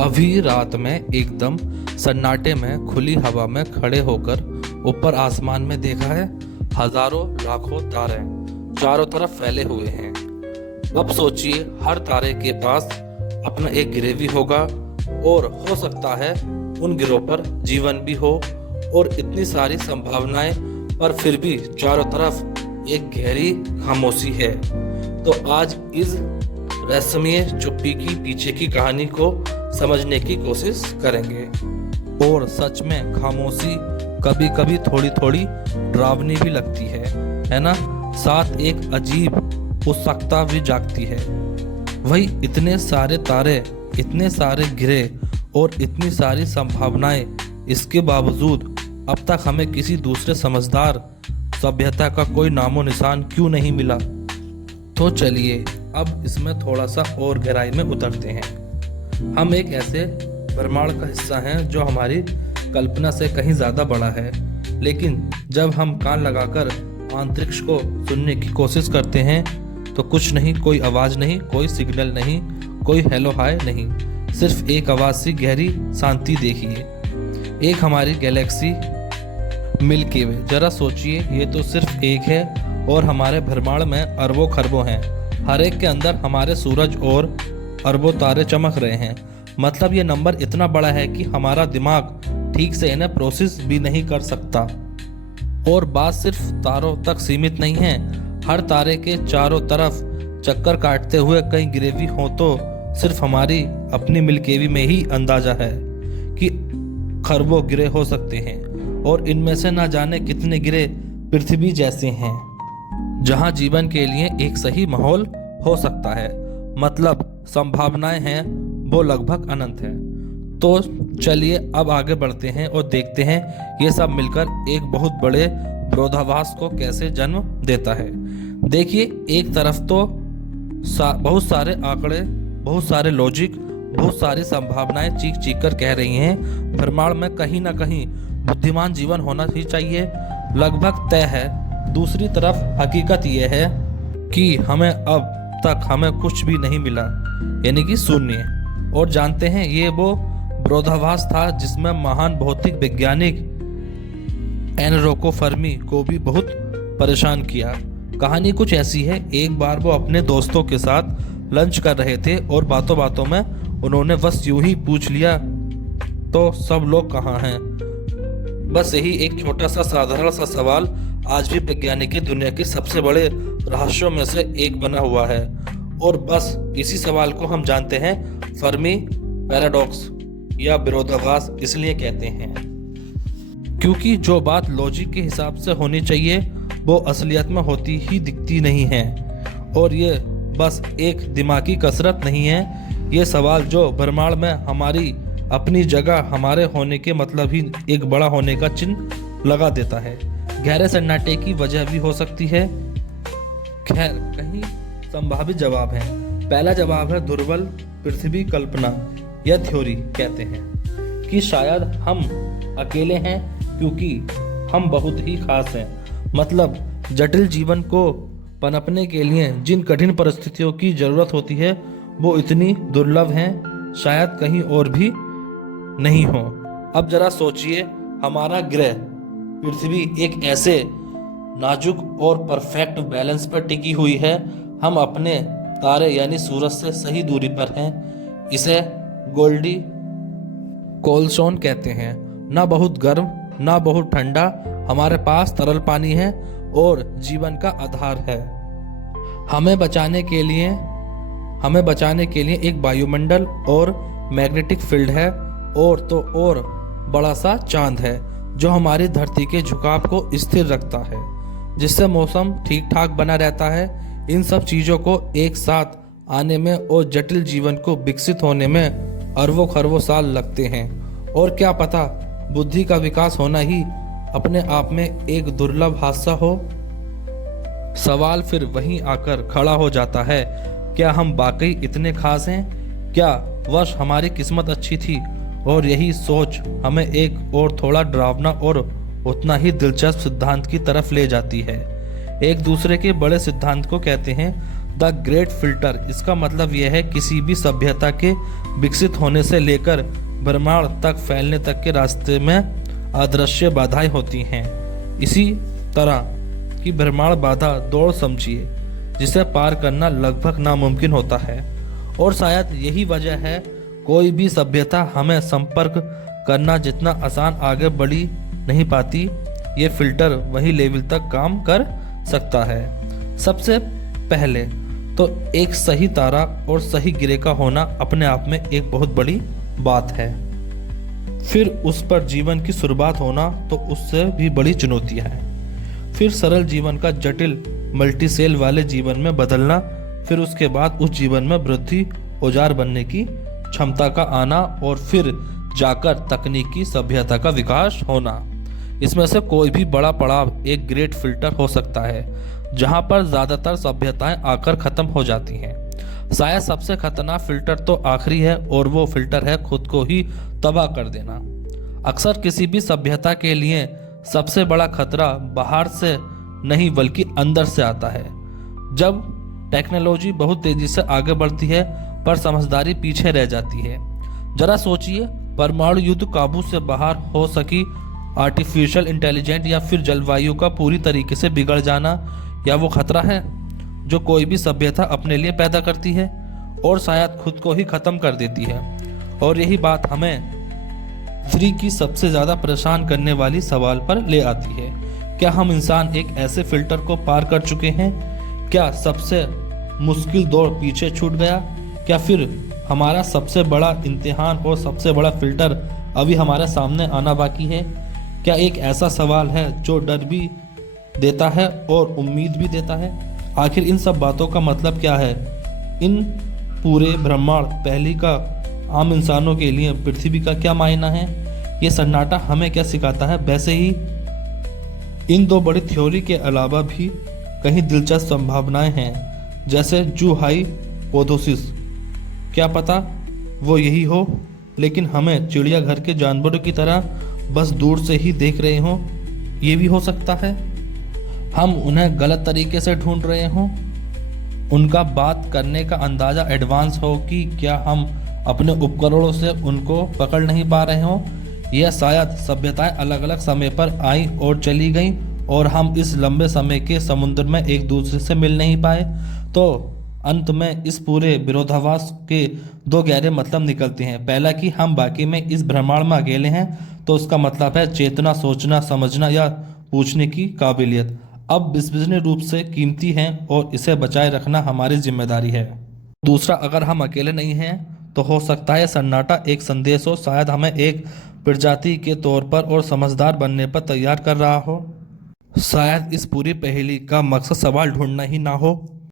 अभी रात में एकदम सन्नाटे में खुली हवा में खड़े होकर ऊपर आसमान में देखा है, हजारों लाखों तारे चारों तरफ फैले हुए हैं। अब सोचिए, हर तारे के पास अपना एक गिरह भी होगा और हो सकता है उन गिरों पर जीवन भी हो, और इतनी सारी संभावनाएं, पर फिर भी चारों तरफ एक गहरी खामोशी है। तो आज इस रहस्यमय चुप्पी की पीछे की कहानी को समझने की कोशिश करेंगे। और सच में खामोशी कभी कभी थोड़ी थोड़ी डरावनी भी लगती है ना? साथ एक अजीब उत्सुकता भी जागती है। वही इतने सारे तारे, इतने सारे गिरह और इतनी सारी संभावनाएं, इसके बावजूद अब तक हमें किसी दूसरे समझदार सभ्यता का कोई नामो निशान क्यों नहीं मिला? तो चलिए अब इसमें थोड़ा सा और गहराई में उतरते हैं। हम एक ऐसे ब्रह्मांड का हिस्सा हैं जो हमारी कल्पना से कहीं ज़्यादा बड़ा है, लेकिन जब हम कान लगाकर अंतरिक्ष को सुनने की कोशिश करते हैं तो कुछ नहीं, कोई आवाज़ नहीं, कोई सिग्नल नहीं, कोई हेलो हाय नहीं, सिर्फ एक आवाज़ सी गहरी शांति। देखिए, एक हमारी गैलेक्सी मिल्की वे, जरा सोचिए, ये तो सिर्फ एक है और हमारे ब्रह्मांड में अरबों खरबों हैं। हर एक के अंदर हमारे सूरज और अरबों तारे चमक रहे हैं। मतलब ये नंबर इतना बड़ा है कि हमारा दिमाग ठीक से इन्हें प्रोसेस भी नहीं कर सकता। और बात सिर्फ तारों तक सीमित नहीं है। हर तारे के चारों तरफ चक्कर काटते हुए कई गिरह भी हों तो सिर्फ हमारी अपनी मिल्की वे में ही अंदाजा है कि खरबों गिरह हो सकते हैं, और इनमें से ना जाने कितने गिरह पृथ्वी जैसे हैं जहां जीवन के लिए एक सही माहौल हो सकता है। मतलब संभावनाएं हैं वो लगभग अनंत है। तो चलिए अब आगे बढ़ते हैं और देखते हैं ये सब मिलकर एक बहुत बड़े विरोधाभास को कैसे जन्म देता है। देखिए, एक तरफ तो बहुत सारे आंकड़े, बहुत सारे लॉजिक, बहुत सारी संभावनाएं चीख चीख कर कह रही हैं ब्रह्मांड में कहीं ना कहीं बुद्धिमान जीवन होना ही चाहिए, लगभग तय है। दूसरी तरफ हकीकत यह है कि हमें अब तक हमें कुछ भी नहीं मिला, यानी कि शून्य। और जानते हैं ये वो विरोधाभास था जिसमें महान भौतिक वैज्ञानिक एनरिको फर्मी को भी बहुत परेशान किया। कहानी कुछ ऐसी है, एक बार वो अपने दोस्तों के साथ लंच कर रहे थे और बातों बातों में उन्होंने बस यूं ही पूछ लिया, तो सब लोग कहाँ हैं? बस यही एक छोटा सा साधारण सा सवाल आज भी वैज्ञानिक दुनिया के सबसे बड़े रहस्यों में से एक बना हुआ है। और बस इसी सवाल को हम जानते हैं फर्मी पैराडॉक्स या विरोधाभास इसलिए कहते हैं, क्योंकि जो बात लॉजिक के हिसाब से होनी चाहिए वो असलियत में होती ही दिखती नहीं है। और ये बस एक दिमागी कसरत नहीं है, ये सवाल जो ब्रह्मांड में हमारी अपनी जगह, हमारे होने के मतलब ही एक बड़ा होने का चिन्ह लगा देता है। गहरे सन्नाटे की वजह भी हो सकती है। खैर, कहीं संभावित जवाब है। पहला जवाब है दुर्बल पृथ्वी कल्पना या थ्योरी। कहते हैं कि शायद हम अकेले हैं क्योंकि हम बहुत ही खास हैं। मतलब जटिल जीवन को पनपने के लिए जिन कठिन परिस्थितियों की जरूरत होती है वो इतनी दुर्लभ हैं, शायद कहीं और भी नहीं हो। अब जरा सोचिए, हमारा ग्रह पृथ्वी एक ऐसे नाजुक और परफेक्ट बैलेंस पर टिकी हुई है। हम अपने तारे यानी सूरज से सही दूरी पर हैं। इसे गोल्डी कोलसोन कहते हैं। ना बहुत गर्म ना बहुत ठंडा, हमारे पास तरल पानी है और जीवन का आधार है। हमें बचाने के लिए एक वायुमंडल और मैग्नेटिक फील्ड है, और तो और बड़ा सा चांद है जो हमारी धरती के झुकाव को स्थिर रखता है, जिससे मौसम ठीक ठाक बना रहता है। इन सब चीज़ों को एक साथ आने में और जटिल जीवन को विकसित होने में अरबों खरबों साल लगते हैं। और क्या पता बुद्धि का विकास होना ही अपने आप में एक दुर्लभ हादसा हो। सवाल फिर वहीं आकर खड़ा हो जाता है, क्या हम वाकई इतने खास हैं? क्या वर्ष हमारी किस्मत अच्छी थी? और यही सोच हमें एक और थोड़ा डरावना और उतना ही दिलचस्प सिद्धांत की तरफ ले जाती है। एक दूसरे के बड़े सिद्धांत को कहते हैं द ग्रेट फिल्टर, इसका मतलब यह है किसी भी सभ्यता के विकसित होने से लेकर ब्रह्मांड तक फैलने तक के रास्ते में अदृश्य बाधाएं होती हैं। इसी तरह की ब्रह्मांड बाधा दौड़ समझिए, जिसे पार करना लगभग नामुमकिन होता है। और शायद यही वजह है कोई भी सभ्यता हमें संपर्क करना जितना आसान आगे बढ़ी नहीं पाती। ये फिल्टर वही लेवल तक काम कर सकता है। सबसे पहले तो एक सही तारा और सही गिरे का होना अपने आप में एक बहुत बड़ी बात है। फिर उस पर जीवन की शुरुआत होना तो उससे भी बड़ी चुनौतियां हैं। फिर सरल जीवन का जटिल मल्टीसेल वाले जीवन में बदलना, फिर उसके बाद उस जीवन में वृद्धि औजार बनने की क्षमता का आना, और फिर जाकर तकनीकी सभ्यता का विकास होना। इसमें से कोई भी बड़ा पड़ाव एक ग्रेट फिल्टर हो सकता है, जहां पर ज्यादातर सभ्यताएं आकर खत्म हो जाती हैं। शायद सबसे खतरनाक फिल्टर तो आखिरी है, और वो फिल्टर है खुद को ही तबाह कर देना। अक्सर किसी भी सभ्यता के लिए सबसे बड़ा खतरा बाहर से नहीं बल्कि अंदर से आता है। जब टेक्नोलॉजी बहुत तेजी से आगे बढ़ती है पर समझदारी पीछे रह जाती है। जरा सोचिए, परमाणु युद्ध काबू से बाहर हो सकी, आर्टिफिशियल इंटेलिजेंस, या फिर जलवायु का पूरी तरीके से बिगड़ जाना, या वो खतरा है जो कोई भी सभ्यता अपने लिए पैदा करती है और शायद खुद को ही खत्म कर देती है। और यही बात हमें फ्री की सबसे ज्यादा परेशान करने वाली सवाल पर ले आती है। क्या हम इंसान एक ऐसे फिल्टर को पार कर चुके हैं? क्या सबसे मुश्किल दौर पीछे छूट गया? क्या फिर हमारा सबसे बड़ा इम्तिहान और सबसे बड़ा फिल्टर अभी हमारे सामने आना बाकी है? क्या एक ऐसा सवाल है जो डर भी देता है और उम्मीद भी देता है? आखिर इन सब बातों का मतलब क्या है? इन पूरे ब्रह्मांड पहली का आम इंसानों के लिए पृथ्वी का क्या मायना है? ये सन्नाटा हमें क्या सिखाता है? वैसे ही इन दो बड़ी थ्योरी के अलावा भी कहीं दिलचस्प संभावनाएं हैं, जैसे जू हाइपोथेसिस। क्या पता वो यही हो, लेकिन हमें चिड़ियाघर के जानवरों की तरह बस दूर से ही देख रहे हों। ये भी हो सकता है हम उन्हें गलत तरीके से ढूंढ रहे हों, उनका बात करने का अंदाज़ा एडवांस हो कि क्या हम अपने उपकरणों से उनको पकड़ नहीं पा रहे हों, या शायद सभ्यताएं अलग अलग समय पर आई और चली गईं और हम इस लंबे समय के समुद्र में एक दूसरे से मिल नहीं पाए। तो अंत में इस पूरे विरोधाभास के दो गहरे मतलब निकलते हैं। पहला कि हम बाकी में इस ब्रह्मांड में अकेले हैं, तो उसका मतलब है चेतना, सोचना, समझना या पूछने की काबिलियत अब विश्वसनीय रूप से कीमती है और इसे बचाए रखना हमारी जिम्मेदारी है। दूसरा, अगर हम अकेले नहीं हैं तो हो सकता है सन्नाटा एक संदेश हो, शायद हमें एक प्रजाति के तौर पर और समझदार बनने पर तैयार कर रहा हो। शायद इस पूरी पहेली का मकसद सवाल ढूंढना ही ना हो,